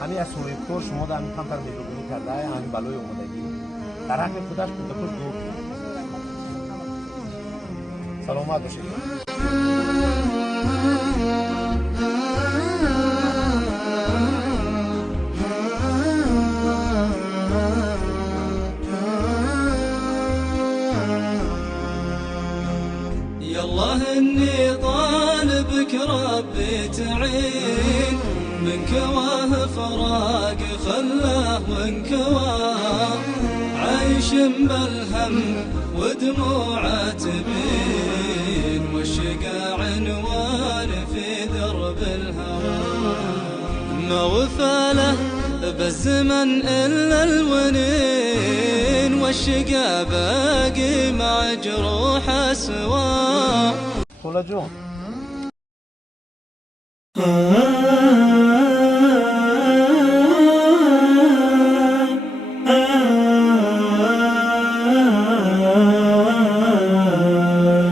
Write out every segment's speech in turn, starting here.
همین از سوریتور شما در میخوام در مهربونی کرده همین بلای اومدگی در حق خودش کودکش دور سلامت باشید. يالله اني طالبك ربي تعين من كواه فراق خلاه وانكواه عايش بالهم ودموعه تبين والشقا عنوان في درب الهوى ما وفاله بالزمن الا الونين والشقا باقي مع جروح سوا خولا جون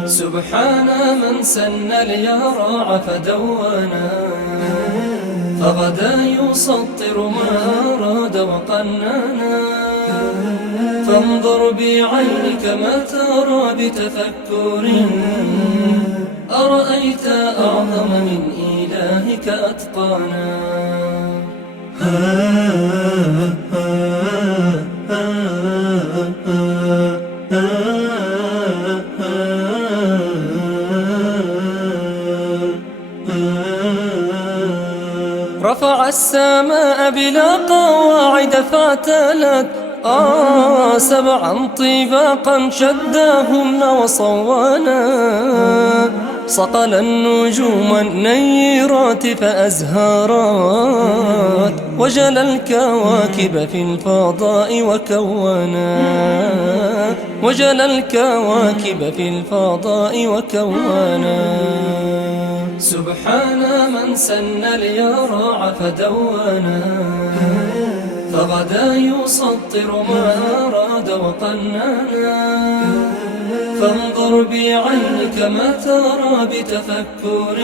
سبحان من سن اليرع فدونا فغدا يسطر ما أراد وقننا فانظر بعينك ما ترى بتفكر أرأيت أعظم من إلهك أتقانا رفع السماء بلا قواعد فاعتلت سبعا طباقا شداهن وصوانا صقل النجوم النيرات فأزهرات وجل الكواكب في الفضاء وكونا وجل الكواكب في الفضاء وكونا سبحان من سن اليرع فدونا فغدا يسطر ما أراد وقننا فانظر بعينك ما ترى بتفكر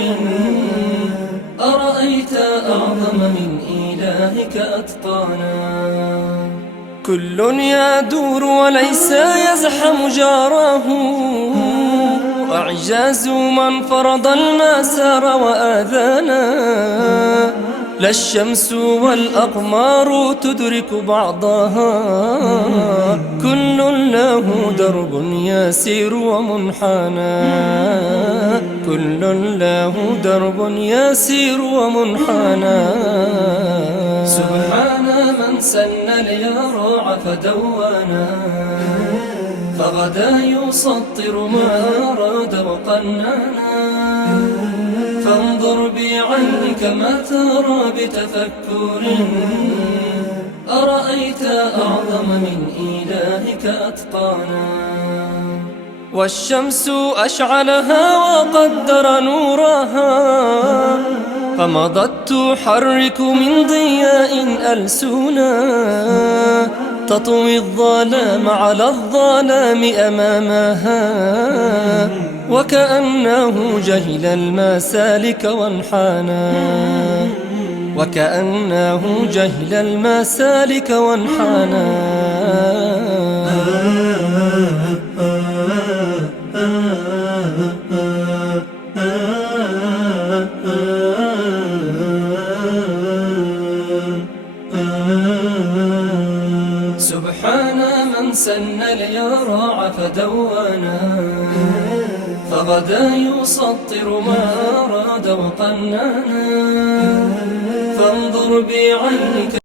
أرأيت أعظم من إلهك أتقانا كل يدور وليس يزحم جاره أعجاز من فرض المسار وآذانا لا الشمس والأقمار تدرك بعضها كل له درب يسير ومنحنى كل له درب يسير ومنحنى سبحان من سن اليرع فدونا فغدا يسطر ما أراد وقننا فانظر بعينك ما ترى بتفكر أرأيت أعظم من إلهك أتقانا والشمس أشعلها وقدر نورها فمضت تحرك من ضياء ألسنا تطوي الظلام على الظلام أمامها وكأنه جهل المسالك وانحنى وكأنه جهل المسالك وانحنى سبحان من سن اليرع فدونا فغدا يسطر ما أراد وقننا فانظر بعينك